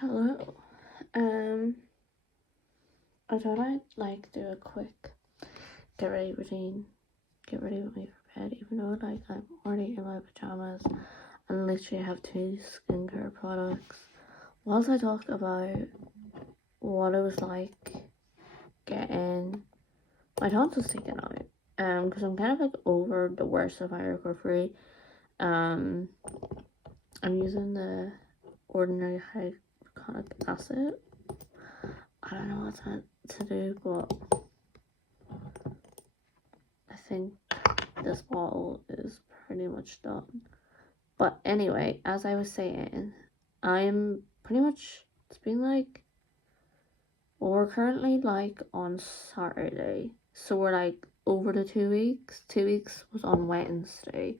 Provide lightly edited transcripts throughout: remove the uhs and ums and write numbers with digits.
Hello. Um, I thought I'd do a quick get ready routine, get ready with me for bed, even though I'm already in my pajamas and literally have 2 skincare products. Whilst I talk about what it was like getting my tonsils taken out, because I'm kind of over the worst of my recovery. I'm using the ordinary hyaluronic acid. I don't know what to do, but I think this bottle is pretty much done. But anyway, as I was saying, I'm pretty much, it's been well, we're currently on Saturday. So we're over the 2 weeks. 2 weeks was on Wednesday.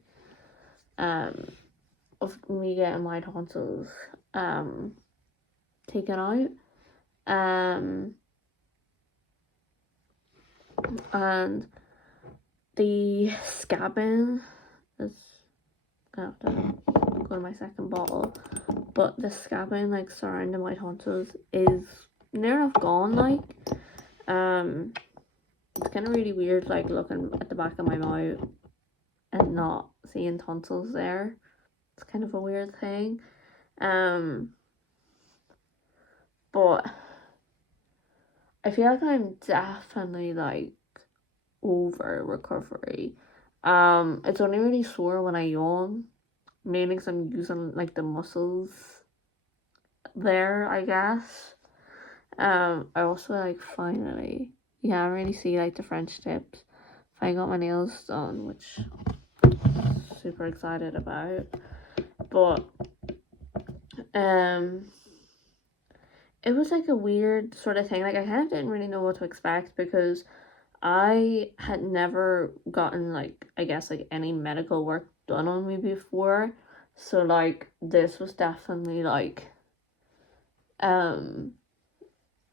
Of me getting my tonsils taken out. And the scabbing is gonna have to go to my second bottle, but the scabbing surrounding my tonsils is near enough gone. It's kind of really weird looking at the back of my mouth and not seeing tonsils there. It's kind of a weird thing. But I feel like I'm definitely over recovery. It's only really sore when I yawn, mainly because I'm using the muscles there, I guess. I also finally, you can't really see the French tips. I got my nails done, which I'm super excited about. But it was a weird sort of thing. I kind of didn't really know what to expect because I had never gotten I guess any medical work done on me before. So this was definitely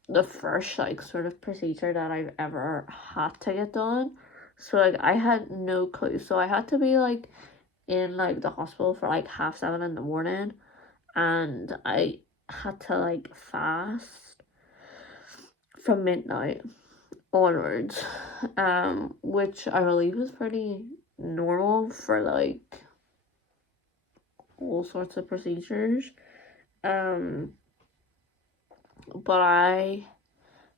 the first sort of procedure that I've ever had to get done. So I had no clue. So I had to be in the hospital for 7:30 in the morning, and I had to fast from midnight onwards, which I believe is pretty normal for all sorts of procedures. But I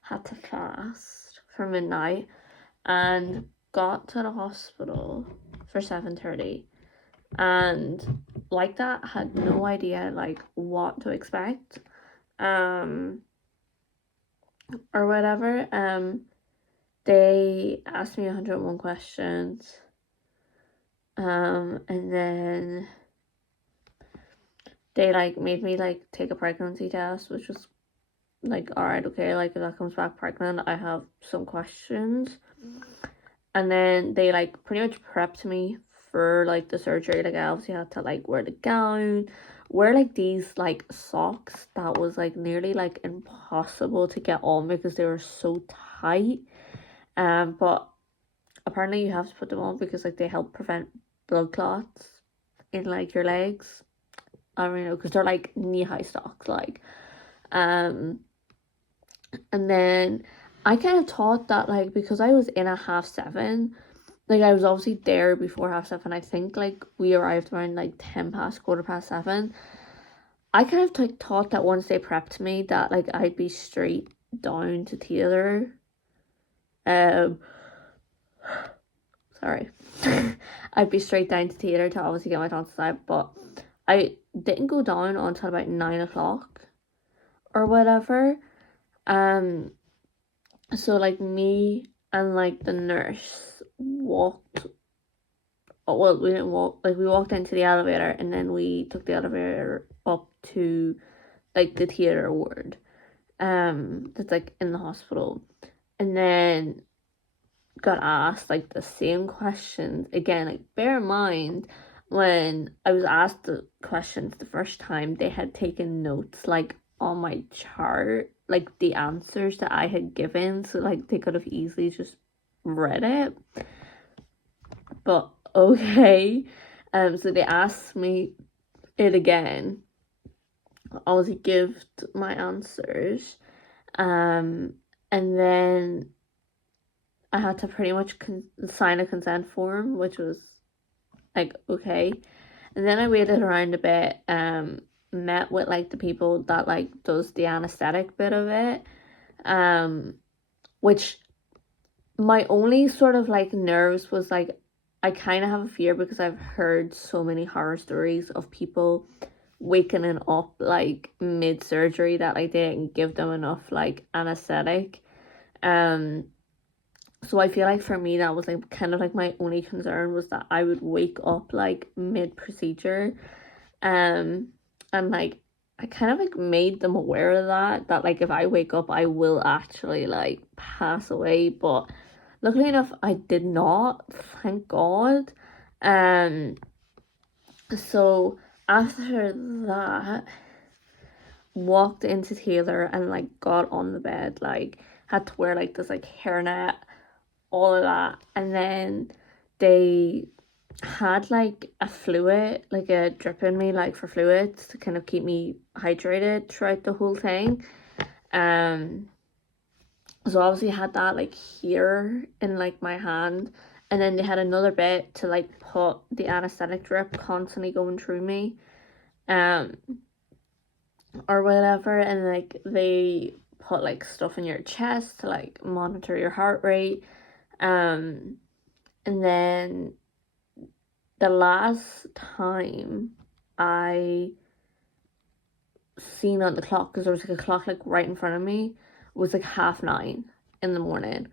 had to fast for midnight and got to the hospital for 7:30, and that had no idea what to expect or whatever. They asked me 101 questions, and then they made me take a pregnancy test, which was alright, okay, if that comes back pregnant, I have some questions. And then they pretty much prepped me for the surgery. I obviously had to wear the gown, wear these socks that was nearly impossible to get on because they were so tight. But apparently you have to put them on because they help prevent blood clots in your legs. I don't know, because they're knee-high socks. And then I kind of thought that because I was in at 7:30, I was obviously there before 7:30. I think we arrived around 10 past, 7:15. I kind of thought that once they prepped me that I'd be straight down to theatre. Sorry. I'd be straight down to theatre to obviously get my tonsils out, but I didn't go down until about 9 o'clock or whatever. So me and the nurse walked. Oh, well, we didn't walk. We walked into the elevator and then we took the elevator up to the theatre ward. That's in the hospital, and then got asked the same questions again. Bear in mind, when I was asked the questions the first time, they had taken notes on my chart, the answers that I had given, so they could have easily just read it. But okay, so they asked me it again, obviously give my answers. And then I had to pretty much sign a consent form, which was like okay. And then I waited around a bit, met with like the people that like does the anesthetic bit of it, which my only sort of like nerves was like I kind of have a fear because I've heard so many horror stories of people waking up like mid surgery that like they didn't give them enough like anesthetic. Um, so I feel like for me that was like kind of like my only concern was that I would wake up like mid procedure. And like I kind of like made them aware of that like if I wake up I will actually like pass away, but luckily enough I did not, thank God. Um so after that, walked into Taylor and like got on the bed, like had to wear like this like hairnet, all of that, and then they had like a fluid, like a drip in me, like for fluids to kind of keep me hydrated throughout the whole thing. Um, so obviously I had that like here in like my hand, and then they had another bit to like put the anesthetic drip constantly going through me, um, or whatever, and like they put like stuff in your chest to like monitor your heart rate, and then the last time I seen on the clock, because there was like a clock like right in front of me, was like 9:30 in the morning,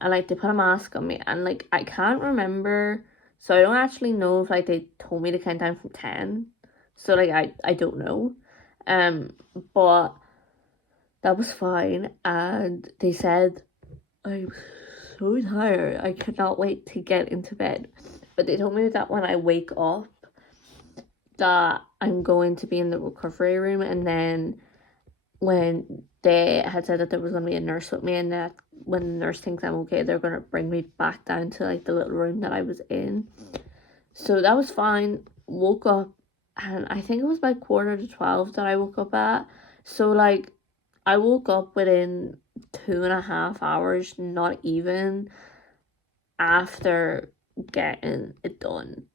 and like they put a mask on me, and like I can't remember, so I don't actually know if like they told me to count down from 10, so like I don't know, um but that was fine, and they said I'm so tired, I cannot wait to get into bed, but they told me that when I wake up that I'm going to be in the recovery room, and then when they had said that there was going to be a nurse with me, and that when the nurse thinks I'm okay, they're going to bring me back down to like the little room that I was in. So that was fine. Woke up, and I think it was by 11:45 that I woke up at. So like I woke up within 2.5 hours, not even, after getting it done.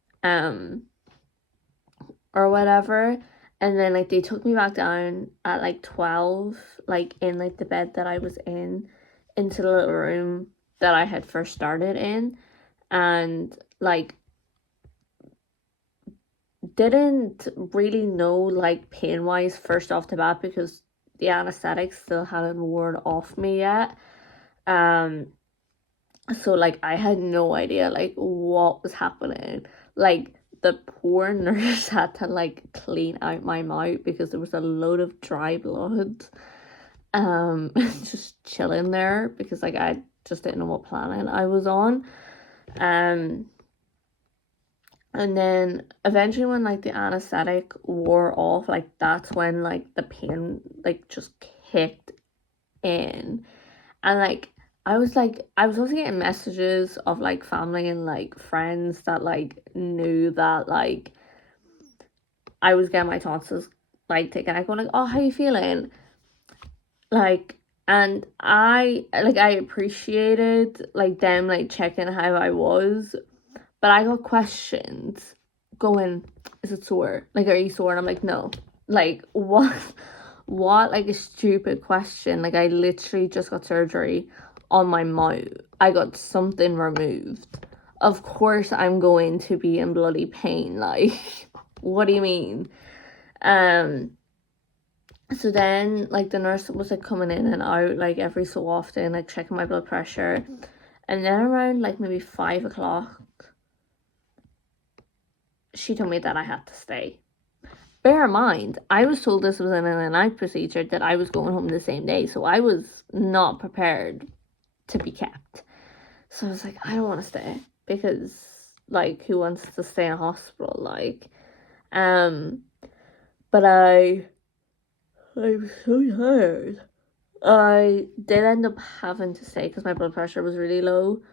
Or whatever. And then like they took me back down at like 12, like in like the bed that I was in, into the little room that I had first started in, and like didn't really know like pain wise first off the bat because the anesthetic still hadn't worn off me yet. Um so like I had no idea like what was happening. Like the poor nurse had to like clean out my mouth because there was a load of dry blood just chilling there because like I just didn't know what planet I was on. And then eventually when like the anesthetic wore off, like that's when like the pain like just kicked in. And like I was also getting messages of like family and like friends that like knew that like I was getting my tonsils like taken. I go like, oh, how you feeling? Like, and I appreciated like them like checking how I was, but I got questions going, is it sore? Like, are you sore? And I'm like, no. Like, what? What? Like, a stupid question. Like, I literally just got surgery on my mouth. I got something removed. Of course, I'm going to be in bloody pain. Like, what do you mean? So then, like, the nurse was, like, coming in and out, like, every so often, like, checking my blood pressure. And then around, like, maybe 5 o'clock, she told me that I had to stay. Bear in mind, I was told this was an in-and-out procedure, that I was going home the same day, so I was not prepared to be kept. So I was like, I don't want to stay, because, like, who wants to stay in a hospital, like, but I'm so tired. I did end up having to stay because my blood pressure was really low,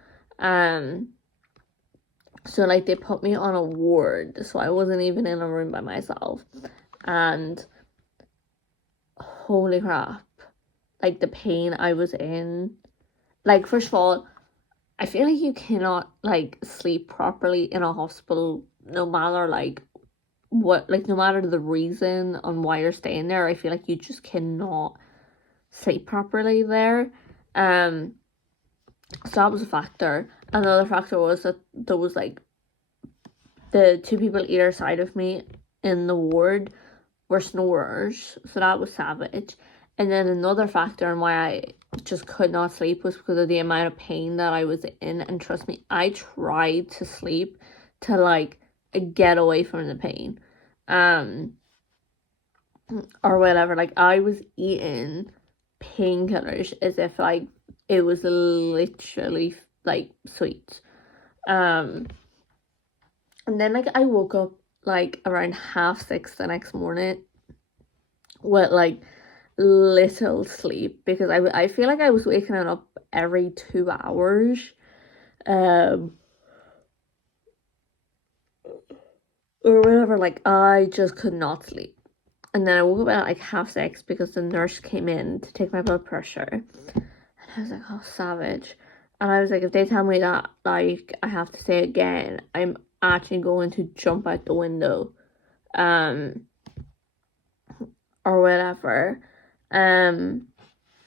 so like they put me on a ward, so I wasn't even in a room by myself, and holy crap, like the pain I was in. Like, first of all, I feel like you cannot like sleep properly in a hospital, no matter like what, like no matter the reason on why you're staying there. I feel like you just cannot sleep properly there. Um, so that was a factor. Another factor was that there was like the two people either side of me in the ward were snorers, so that was savage. And then another factor in why I just could not sleep was because of the amount of pain that I was in. And trust me, I tried to sleep to like get away from the pain, or whatever. Like I was eating painkillers as if like it was literally like sweet. And then like I woke up like around 6:30 the next morning with like little sleep, because I feel like I was waking up every 2 hours, or whatever. Like I just could not sleep. And then I woke up at like 6:30 because the nurse came in to take my blood pressure, and I was like, oh, savage. And I was like, if they tell me that like I have to say again, I'm actually going to jump out the window, or whatever.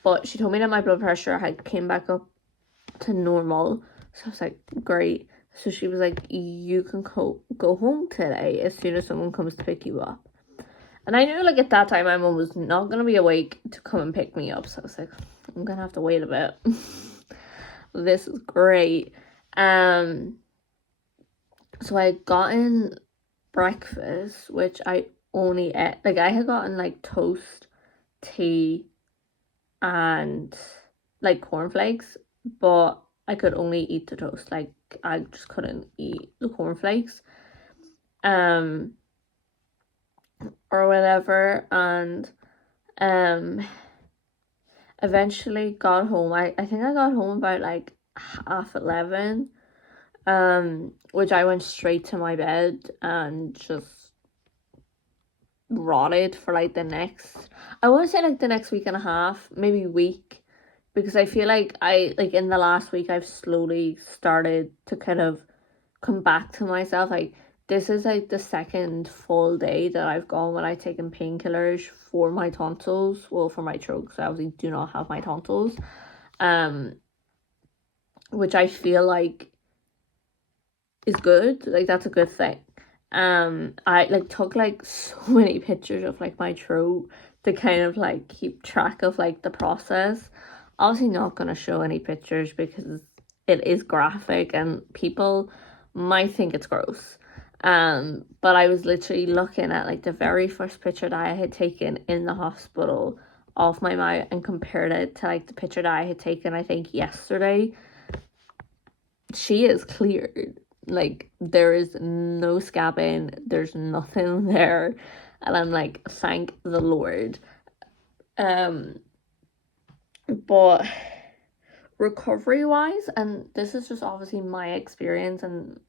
But she told me that my blood pressure had came back up to normal. So I was like, great. So she was like, you can go home today as soon as someone comes to pick you up. And I knew like at that time my mom was not going to be awake to come and pick me up. So I was like, I'm going to have to wait a bit. This is great. So I had gotten breakfast, which I only ate. Like I had gotten like toast, tea, and like cornflakes, but I could only eat the toast. Like I just couldn't eat the cornflakes, or whatever. And eventually got home. I think I got home about like 11:30, which I went straight to my bed and just rotted for like the next, I want to say like the next week and a half, maybe week, because I feel like in the last week I've slowly started to kind of come back to myself. Like this is like the second full day that I've gone when I've taken painkillers for my tonsils, well, for my throat, because I obviously do not have my tonsils, which I feel like is good. Like that's a good thing. I like took like so many pictures of like my throat to kind of like keep track of like the process. Obviously not gonna show any pictures because it is graphic and people might think it's gross. But I was literally looking at like the very first picture that I had taken in the hospital of my mouth and compared it to like the picture that I had taken, I think, yesterday. She is cleared. Like there is no scabbing, there's nothing there, and I'm like, thank the Lord. But recovery wise, and this is just obviously my experience, and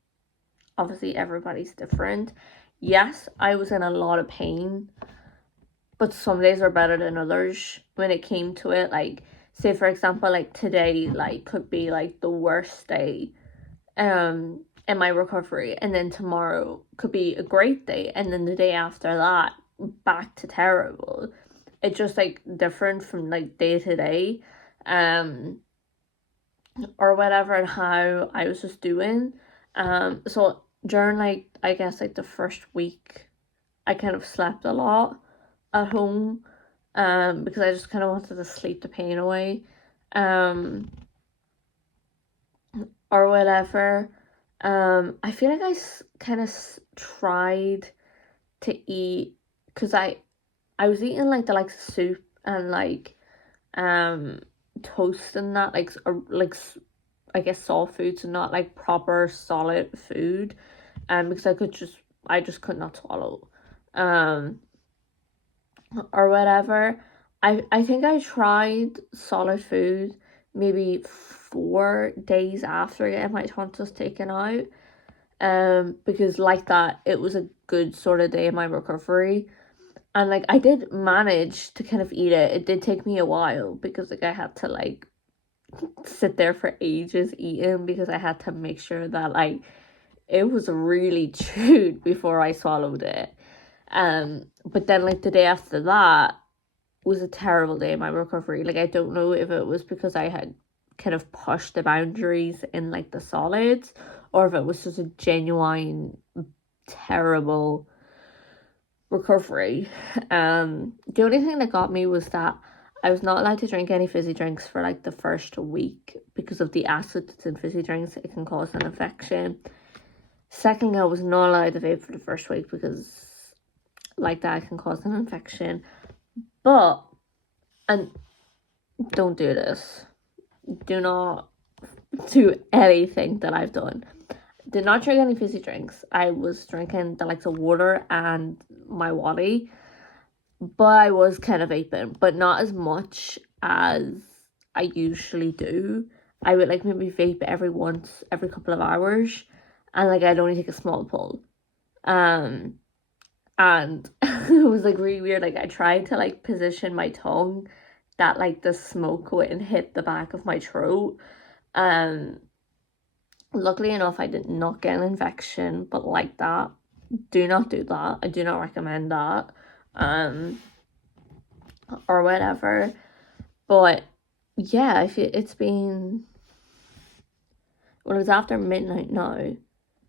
obviously everybody's different. Yes, I was in a lot of pain, but some days are better than others when it came to it. Like say for example, like today like could be like the worst day in my recovery, and then tomorrow could be a great day, and then the day after that back to terrible. It's just like different from like day to day, or whatever, and how I was just doing. So during like I guess like the first week I kind of slept a lot at home, because I just kind of wanted to sleep the pain away, or whatever. I feel like I kind of tried to eat, because I was eating like the likes of soup and like toast and that, like like I guess soft foods and not like proper solid food, because I just could not swallow, or whatever. I think I tried solid food maybe 4 days after getting my tonsils taken out, because like that it was a good sort of day in my recovery. And like I did manage to kind of eat it. It did take me a while because like I had to like sit there for ages eating because I had to make sure that like it was really chewed before I swallowed it. But then like the day after that was a terrible day in my recovery. Like I don't know if it was because I had kind of pushed the boundaries in like the solids, or if it was just a genuine terrible recovery. The only thing that got me was that I was not allowed to drink any fizzy drinks for like the first week because of the acid that's in fizzy drinks. It can cause an infection. Secondly, I was not allowed to vape for the first week because like that can cause an infection. But, and don't do this. Do not do anything that I've done. Did not drink any fizzy drinks. I was drinking the likes of water and my waddy, but I was kind of vaping, but not as much as I usually do. I would like maybe vape every couple of hours, and like I'd only take a small pull. And it was like really weird. Like I tried to like position my tongue that like the smoke wouldn't hit the back of my throat. Luckily enough, I did not get an infection, but like that, do not do that. I do not recommend that. Or whatever. But yeah, I feel it's been, well, it's after midnight now,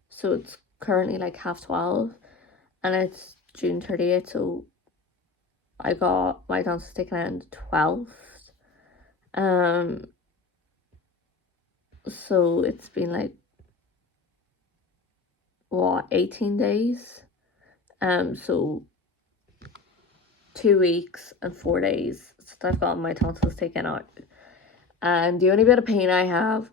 so it's currently like 12:30, and it's June 30th, so I got my tonsils taken out on the 12th. So it's been like, what, 18 days? So 2 weeks and 4 days since I've gotten my tonsils taken out. And the only bit of pain I have,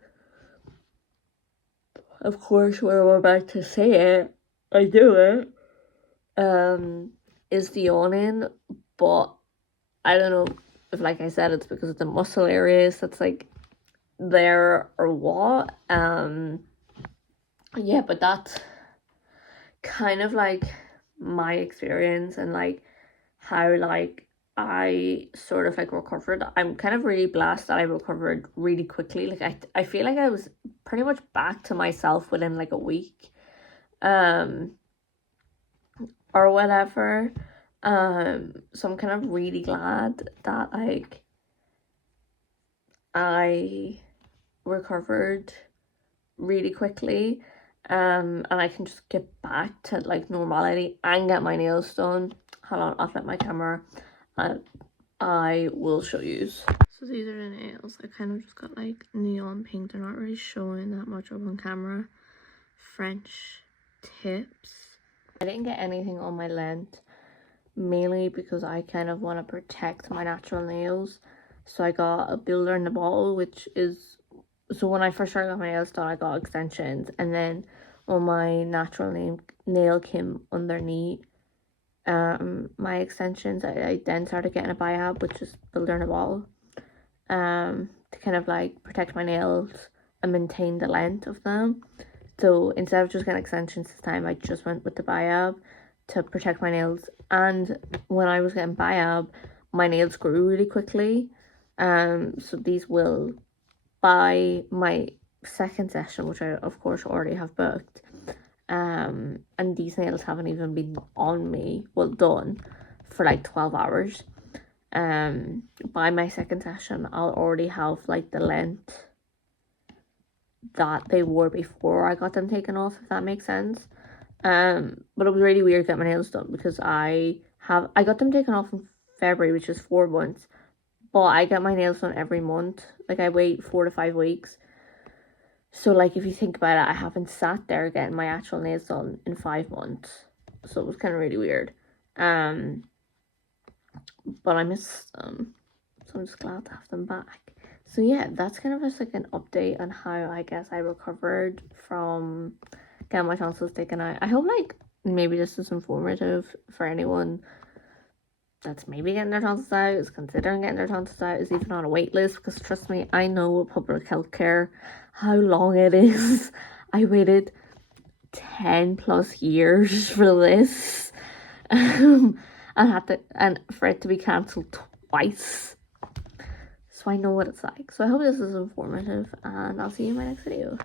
of course, when I'm about to say it, I do it, is the yawning, but I don't know if, like I said, it's because of the muscle areas that's like there or what. Yeah, but that's kind of like my experience and like how like I sort of like recovered. I'm kind of really blessed that I recovered really quickly. Like I feel like I was pretty much back to myself within like a week. Or whatever. So I'm kind of really glad that like I recovered really quickly. And I can just get back to like normality and get my nails done. Hold on, I'll flip my camera and I will show you. So these are the nails. I kind of just got like neon pink. They're not really showing that much up on camera. French tips. I didn't get anything on my length, mainly because I kind of want to protect my natural nails. So I got a builder in the bottle, which is, so when I first started my nails done, I got extensions, and then when my natural nail came underneath my extensions, I then started getting a biab, which is builder in a bottle, to kind of like protect my nails and maintain the length of them. So instead of just getting extensions this time, I just went with the biab to protect my nails. And when I was getting biab, my nails grew really quickly. So these will, by my second session, which I of course already have booked, and these nails haven't even been on me, well done, for like 12 hours. By my second session, I'll already have like the length that they were before I got them taken off, if that makes sense. But it was really weird getting my nails done because I got them taken off in February, which is 4 months, but I get my nails done every month. Like I wait 4 to 5 weeks. So like if you think about it, I haven't sat there getting my actual nails done in 5 months. So it was kind of really weird. But I miss them. So I'm just glad to have them back. So yeah, that's kind of just like an update on how I guess I recovered from getting my tonsils taken out. I hope like maybe this is informative for anyone that's maybe getting their tonsils out, is considering getting their tonsils out, is even on a wait list, because trust me, I know with public healthcare how long it is. I waited 10 plus years for this. and for it to be cancelled twice. So I know what it's like. So I hope this is informative, and I'll see you in my next video.